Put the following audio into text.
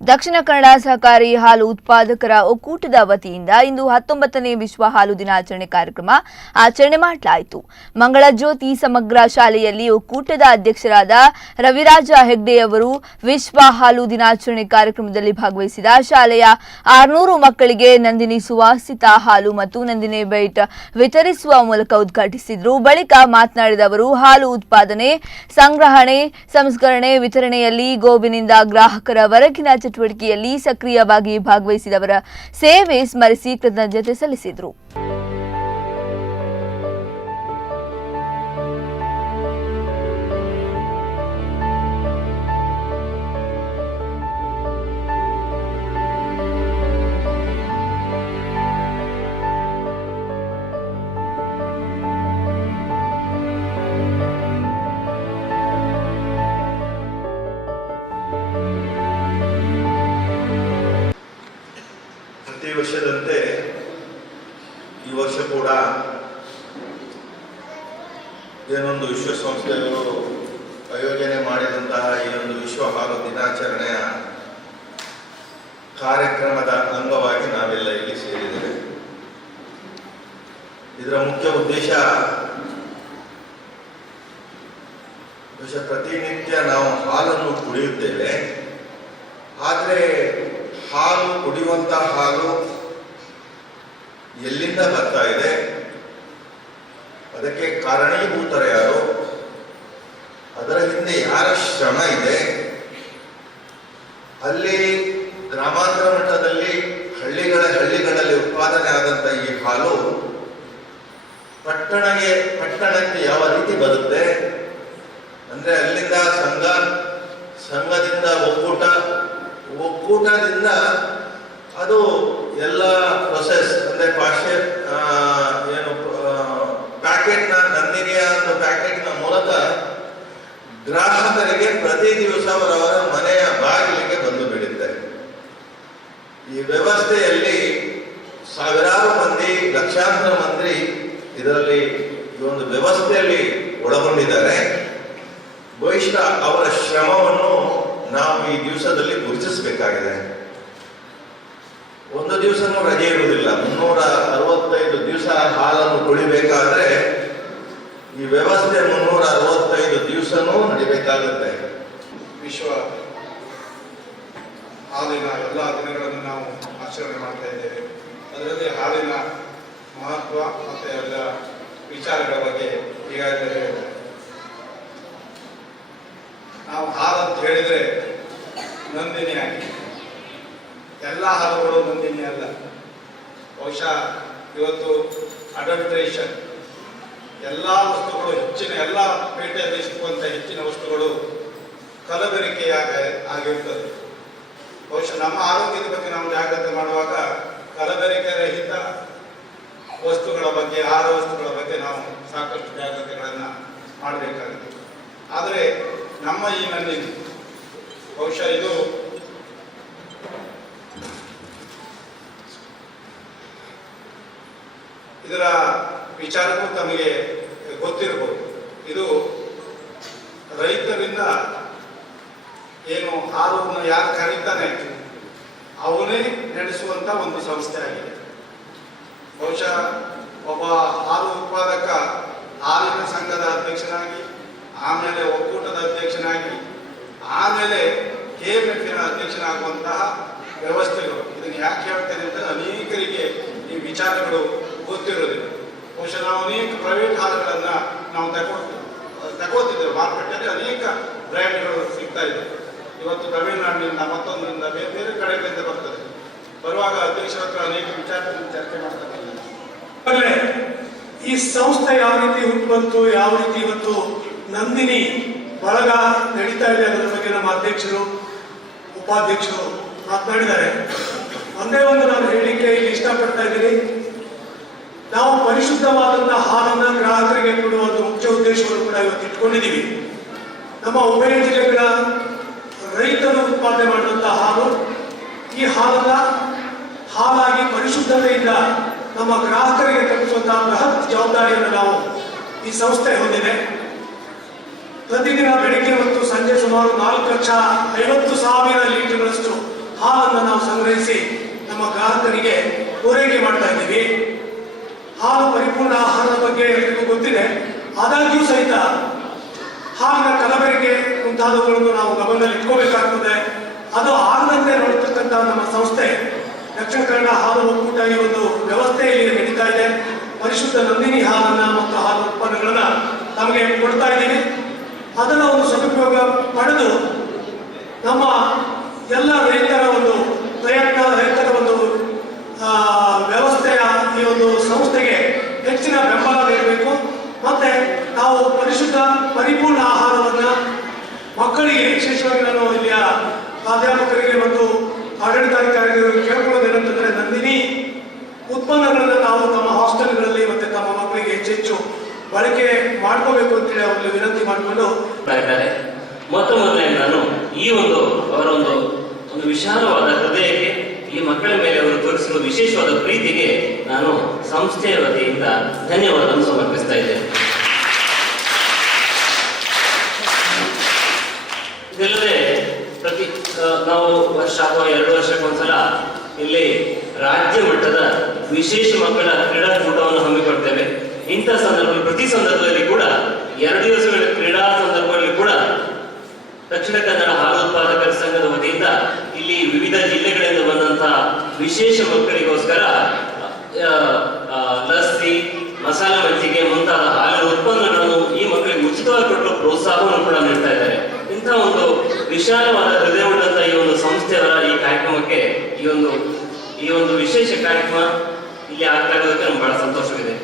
ದಕ್ಷಿಣ ಕನ್ನಡ ಸಹಕಾರಿ ಹಾಲು ಉತ್ಪಾದಕರ ಒಕ್ಕೂಟದ ವತಿಯಿಂದ ಇಂದು 19ನೇ ವಿಶ್ವ ಹಾಲು ದಿನಾಚರಣೆ ಕಾರ್ಯಕ್ರಮ ಆಚರಣೆ ಮಾಡಲಾಯಿತು. ಮಂಗಳಜ್ಯೋತಿ ಸಮಗ್ರ ಶಾಲೆಯಲ್ಲಿ ಒಕ್ಕೂಟದ ಅಧ್ಯಕ್ಷರಾದ ರವಿರಾಜ ಹೆಗ್ಡೆ ಅವರು ವಿಶ್ವ ಹಾಲು ದಿನಾಚರಣೆ ಕಾರ್ಯಕ್ರಮದಲ್ಲಿ ಭಾಗವಹಿಸಿದ ಶಾಲೆಯ 600 ಮಕ್ಕಳಿಗೆ ನಂದಿನಿ ಸುವಾಸಿತ ಹಾಲು ಮತ್ತು ನಂದಿನಿ ಬೈಟ್ ವಿತರಿಸುವ ಮೂಲಕ ಉದ್ಘಾಟಿಸಿದರು. ಬಳಿಕ ಮಾತನಾಡಿದ ಅವರು ಹಾಲು ಉತ್ಪಾದನೆ, ಸಂಗ್ರಹಣೆ, ಸಂಸ್ಕರಣೆ, ವಿತರಣೆಯಲ್ಲಿ ಗೋವಿನಿಂದ ಗ್ರಾಹಕರವರೆಗಿನ ಚಟುವಟಿಕೆಯಲ್ಲಿ ಸಕ್ರಿಯವಾಗಿ ಭಾಗವಹಿಸಿದವರ ಸೇವೆ ಸ್ಮರಿಸಿ ಕೃತಜ್ಞತೆ ಸಲ್ಲಿಸಿದರು. ಪ್ರತಿ ವರ್ಷದಂತೆ ಈ ವರ್ಷ ಕೂಡ ಏನೊಂದು ವಿಶ್ವಸಂಸ್ಥೆಯವರು ಆಯೋಜನೆ ಮಾಡಿದಂತಹ ಈ ಒಂದು ವಿಶ್ವ ಹಾಲು ದಿನಾಚರಣೆಯ ಕಾರ್ಯಕ್ರಮದ ಅಂಗವಾಗಿ ನಾವೆಲ್ಲ ಇಲ್ಲಿ ಸೇರಿದ್ದೇವೆ. ಇದರ ಮುಖ್ಯ ಉದ್ದೇಶ ಪ್ರತಿನಿತ್ಯ ನಾವು ಹಾಲನ್ನು ಕುಡಿಯುತ್ತೇವೆ, ಆದರೆ ಹಾಲು ಕುಡಿಯುವಂತ ಹಾಲು ಎಲ್ಲಿಂದ ಬರ್ತಾ ಇದೆ, ಅದಕ್ಕೆ ಕಾರಣೀಭೂತರು ಯಾರು, ಅದರ ಹಿಂದೆ ಯಾರ ಶ್ರಮ ಇದೆ, ಅಲ್ಲಿ ಗ್ರಾಮಾಂತರ ಮಟ್ಟದಲ್ಲಿ ಹಳ್ಳಿಗಳಲ್ಲಿ ಉತ್ಪಾದನೆ ಆದಂತ ಈ ಹಾಲು ಪಟ್ಟಣಕ್ಕೆ ಯಾವ ರೀತಿ ಬರುತ್ತೆ ಅಂದ್ರೆ ಅಲ್ಲಿಂದ ಸಂಘದಿಂದ ಒಕ್ಕೂಟದಿಂದ ಅದು ಎಲ್ಲ ಪ್ರೊಸೆಸ್ ಅಂದ್ರೆ ಪ್ಯಾಕೆಟ್ನ ನಂದಿನಿಯ ಒಂದು ಪ್ಯಾಕೆಟ್ನ ಮೂಲಕ ಗ್ರಾಹಕರಿಗೆ ಪ್ರತಿ ದಿವಸ ಅವರವರ ಮನೆಯ ಬಾಗಿಲಿಗೆ ಬಂದು ಬಿಡುತ್ತೆ. ಈ ವ್ಯವಸ್ಥೆಯಲ್ಲಿ ಸಾವಿರಾರು ಮಂದಿ, ಲಕ್ಷಾಂತರ ಮಂದಿ ಇದರಲ್ಲಿ ಈ ಒಂದು ವ್ಯವಸ್ಥೆಯಲ್ಲಿ ಒಳಗೊಂಡಿದ್ದಾರೆ. ಬಹುಶಃ ಅವರ ಶ್ರಮವನ್ನು ನಾವು ಈ ದಿವಸದಲ್ಲಿ ಗುರುತಿಸಬೇಕಾಗಿದೆ. ಒಂದು ದಿವಸನೂ ರಜೆ ಇರುವುದಿಲ್ಲ. 365 ದಿವಸ ಹಾಲನ್ನು ಕುಡಿಬೇಕಾದ್ರೆ ಈ ವ್ಯವಸ್ಥೆ 365 ದಿವಸನೂ ನಡಿಬೇಕಾಗುತ್ತೆ. ವಿಶ್ವ ಹಾಲಿನ ಎಲ್ಲ ದಿನಗಳನ್ನು ನಾವು ಆಚರಣೆ ಮಾಡ್ತಾ ಇದ್ದೇವೆ. ಅದರಲ್ಲಿ ಹಾಲಿನ ಮಹತ್ವ ಮತ್ತು ಎಲ್ಲ ವಿಚಾರಗಳ ಬಗ್ಗೆ ಈಗಾಗಲೇ ಹೇಳಿದ್ದಾರೆ. ನಾವು ಹಾಲು ಅಂತ ಹೇಳಿದ್ರೆ ನಂದಿನಿಯಾಗಿ, ಎಲ್ಲ ಹಾಲುಗಳು ನಂದಿನಿ ಅಲ್ಲ. ಬಹುಶಃ ಇವತ್ತು ಅಡಲ್ಟ್ರೇಷನ್ ಎಲ್ಲ ವಸ್ತುಗಳು ಎಲ್ಲ ಪೇಟೆಯಲ್ಲಿ ಸಿಕ್ಕುವಂಥ ಹೆಚ್ಚಿನ ವಸ್ತುಗಳು ಆಗಿರ್ತದೆ. ಬಹುಶಃ ನಮ್ಮ ಆರೋಗ್ಯದ ಬಗ್ಗೆ ನಾವು ಜಾಗ್ರತೆ ಮಾಡುವಾಗ ಕಲಬೆರಕೆ ರಹಿತ ವಸ್ತುಗಳ ಬಗ್ಗೆ, ಆಹಾರ ವಸ್ತುಗಳ ಬಗ್ಗೆ ನಾವು ಸಾಕಷ್ಟು ಜಾಗ್ರತೆಗಳನ್ನು ಮಾಡಬೇಕಾಗಿದೆ. ಆದರೆ ನಮ್ಮ ಈ ನಂದಿನಿ ಬಹುಶಃ ಇದರ ವಿಚಾರಕ್ಕೂ ತಮಗೆ ಗೊತ್ತಿರಬಹುದು. ಇದು ರೈತರಿಂದ ಏನು ಹಾಲನ್ನು ಯಾರು ಕರೀತಾನೆ ಅವನೇ ನಡೆಸುವಂತ ಒಂದು ಸಂಸ್ಥೆ ಆಗಿದೆ. ಬಹುಶಃ ಒಬ್ಬ ಹಾಲು ಉತ್ಪಾದಕ ಹಾಲಿನ ಸಂಘದ ಅಧ್ಯಕ್ಷನಾಗಿ, ಆಮೇಲೆ ಒಕ್ಕೂಟದ ಅಧ್ಯಕ್ಷನಾಗಿ, ಆಮೇಲೆ KMF ಅಧ್ಯಕ್ಷನಾಗುವಂತಹ ವ್ಯವಸ್ಥೆಗಳು. ಇದನ್ನು ಯಾಕೆ ಹೇಳ್ತೇನೆ ಅಂತ ಅನೇಕರಿಗೆ ಈ ವಿಚಾರಗಳು ಗೊತ್ತಿರೋದಿಲ್ಲ. ಬಹುಶಃ ನಾವು ಅನೇಕ ಪ್ರೈವೇಟ್ ಹಾಲುಗಳನ್ನ ನಾವು ತಗೋತಿದ್ದೇವೆ. ಮಾರುಕಟ್ಟೆಯಲ್ಲಿ ಅನೇಕ ಬ್ರ್ಯಾಂಡ್ಗಳು ಸಿಗ್ತಾ ಇದೆ. ಇವತ್ತು ತಮಿಳುನಾಡಿನಿಂದ, ಮತ್ತೊಂದರಿಂದ, ಬೇರೆ ಬೇರೆ ಕಡೆಗಳಿಂದ ಬರ್ತದೆ. ಬರುವಾಗ ಅಧ್ಯಕ್ಷರ ಹತ್ರ ಅನೇಕ ವಿಚಾರಗಳನ್ನು ಚರ್ಚೆ ಮಾಡ್ತಾರೆ. ಈ ಸಂಸ್ಥೆ ಯಾವ ರೀತಿ ಹುಟ್ಟುಬಂತು, ಯಾವ ರೀತಿ ಇವತ್ತು ನಂದಿನಿ ಬಳಗ ನಡೀತಾ ಇದೆ ಅದರ ಬಗ್ಗೆ ನಮ್ಮ ಅಧ್ಯಕ್ಷರು, ಉಪಾಧ್ಯಕ್ಷರು ಮಾತನಾಡಿದ್ದಾರೆ. ಒಂದೇ ಒಂದು ನಾನು ಹೇಳಿಕೆ ಇಲ್ಲಿ ಇಷ್ಟಪಡ್ತಾ ಇದ್ದೀನಿ. ನಾವು ಪರಿಶುದ್ಧವಾದಂತಹ ಹಾಲನ್ನ ಗ್ರಾಹಕರಿಗೆ ಕೊಡುವ ಒಂದು ಮುಖ್ಯ ಉದ್ದೇಶವನ್ನು ಕೂಡ ಇವತ್ತು ಇಟ್ಕೊಂಡಿದ್ದೀವಿ. ನಮ್ಮ ಉಭಯ ಜಿಲ್ಲೆಗಳ ರೈತರು ಉತ್ಪಾದನೆ ಮಾಡುವಂತಹ ಹಾಲು, ಈ ಹಾಲನ್ನ ಹಾಲಾಗಿ ಪರಿಶುದ್ಧತೆಯಿಂದ ನಮ್ಮ ಗ್ರಾಹಕರಿಗೆ ತಲುಪಿಸುವಂತಹ ಬೃಹತ್ ಜವಾಬ್ದಾರಿಯನ್ನು ನಾವು ಈ ಸಂಸ್ಥೆ ಹೊಂದಿದೆ. ಪ್ರತಿದಿನ ಬೆಳಿಗ್ಗೆ ಮತ್ತು ಸಂಜೆ ಸುಮಾರು 4,50,000 ಲೀಟರ್ಗಳಷ್ಟು ಹಾಲನ್ನು ನಾವು ಸಂಗ್ರಹಿಸಿ ನಮ್ಮ ಗ್ರಾಹಕರಿಗೆ ಪೂರೈಕೆ ಮಾಡ್ತಾ ಇದ್ದೀವಿ. ಹಾಲು ಪರಿಪೂರ್ಣ ಆಹಾರದ ಬಗ್ಗೆ ಎಲ್ಲರಿಗೂ ಗೊತ್ತಿದೆ. ಆದಾಗ್ಯೂ ಸಹಿತ ಹಾಲಿನ ಕಲಬೆರಕೆ ಮುಂತಾದವುಗಳನ್ನು ನಾವು ಗಮನದಲ್ಲಿ ಇಟ್ಕೋಬೇಕಾಗ್ತದೆ. ಅದು ಆಗದಂತೆ ನೋಡ್ತಕ್ಕಂಥ ನಮ್ಮ ಸಂಸ್ಥೆ ದಕ್ಷಿಣ ಕನ್ನಡ ಹಾಲು ಒಕ್ಕೂಟ ಈ ಒಂದು ವ್ಯವಸ್ಥೆ ಇಲ್ಲಿ ನಡೀತಾ ಇದೆ. ಪರಿಶುದ್ಧ ನಂದಿನಿ ಹಾಲನ್ನ ಮತ್ತು ಹಾಲು ಉತ್ಪನ್ನಗಳನ್ನ ನಮಗೆ ಕೊಡ್ತಾ ಇದ್ದೀವಿ. ಅದನ್ನ ಒಂದು ಸದುಪಯೋಗ ಪಡೆದು ನಮ್ಮ ಎಲ್ಲ ರೈತರ ಒಂದು ಪ್ರಯತ್ನ, ರೈತರ ಒಂದು ವ್ಯವಸ್ಥೆಯ ಈ ಒಂದು ಸಂಸ್ಥೆಗೆ ಹೆಚ್ಚಿನ ಬೆಂಬಲ ನೀಡಬೇಕು. ಮತ್ತೆ ನಾವು ಪರಿಶುದ್ಧ ಪರಿಪೂರ್ಣ ಆಹಾರವನ್ನ ಮಕ್ಕಳಿಗೆ, ವಿಶೇಷವಾಗಿ ನಾನು ಇಲ್ಲಿಯ ಪ್ರಾಧ್ಯಾಪಕರಿಗೆ ಮತ್ತು ಆಡಳಿತಾಧಿಕಾರಿಗಳಿಗೆ ಕೇಳ್ಕೊಳ್ಳೋದೇನಂತಂದ್ರೆ, ನಂದಿನಿ ಉತ್ಪನ್ನಗಳನ್ನು ನಾವು ತಮ್ಮ ಹಾಸ್ಟೆಲ್ಗಳಲ್ಲಿ ಮತ್ತೆ ತಮ್ಮ ಮಕ್ಕಳಿಗೆ ಹೆಚ್ಚೆಚ್ಚು ಬಳಕೆ ಮಾಡ್ಕೋಬೇಕು ಅಂತೇಳಿ ಅವರಲ್ಲಿ ವಿನಂತಿ ಮಾಡಿಕೊಂಡು ಇದ್ದಾರೆ. ಮೊದಲನೇ ನಾನು ಈ ಒಂದು ಅವರ ಒಂದು ವಿಶಾಲವಾದ ಹೃದಯಕ್ಕೆ, ಈ ಮಕ್ಕಳ ಮೇಲೆ ಅವರು ತೋರಿಸಿರುವ ವಿಶೇಷವಾದ ಪ್ರೀತಿಗೆ ನಾನು ಸಂಸ್ಥೆಯ ವತಿಯಿಂದ ಧನ್ಯವಾದವನ್ನು ಸಮರ್ಪಿಸ್ತಾ ಇದ್ದೇನೆ. ಇದಲ್ಲದೆ ನಾವು ವರ್ಷ ಅಥವಾ 2 ವರ್ಷಕ್ಕೊಂದ್ಸಲ ಇಲ್ಲಿ ರಾಜ್ಯ ಮಟ್ಟದ ವಿಶೇಷ ಮಕ್ಕಳ ಕ್ರೀಡಾಕೂಟವನ್ನು ಹಮ್ಮಿಕೊಳ್ತೇವೆ. ಇಂಥ ಸಂದರ್ಭದಲ್ಲಿ, ಪ್ರತಿ ಸಂದರ್ಭದಲ್ಲಿ ಕೂಡ 2 ದಿವಸಗಳ ಕ್ರೀಡಾ ಸಂದರ್ಭದಲ್ಲಿ ಕೂಡ ದಕ್ಷಿಣ ಕನ್ನಡ ಹಾಲು ಉತ್ಪಾದಕರ ಸಂಘದ ವತಿಯಿಂದ ಇಲ್ಲಿ ವಿವಿಧ ಜಿಲ್ಲೆಗಳಿಂದ ಬಂದಂತಹ ವಿಶೇಷ ಮಕ್ಕಳಿಗೋಸ್ಕರ ಲಸ್ಸಿ, ಮಸಾಲ ಮಜ್ಜಿಗೆ ಮುಂತಾದ ಹಾಲಿನ ಉತ್ಪನ್ನಗಳನ್ನು ಈ ಮಕ್ಕಳಿಗೆ ಉಚಿತವಾಗಿ ಕೊಟ್ಟು ಪ್ರೋತ್ಸಾಹವನ್ನು ಕೂಡ ನೀಡ್ತಾ ಇದ್ದಾರೆ. ಇಂಥ ಒಂದು ವಿಶಾಲವಾದ ಹೃದಯವುಳ್ಳಂತ ಈ ಒಂದು ಸಂಸ್ಥೆಯವರ ಈ ಕಾರ್ಯಕ್ರಮಕ್ಕೆ, ಈ ಒಂದು ವಿಶೇಷ ಕಾರ್ಯಕ್ರಮ ಇಲ್ಲಿ ಆಗ್ತಾ ಇರೋದಕ್ಕೆ ನಮ್ಗೆ ಬಹಳ ಸಂತೋಷವಿದೆ.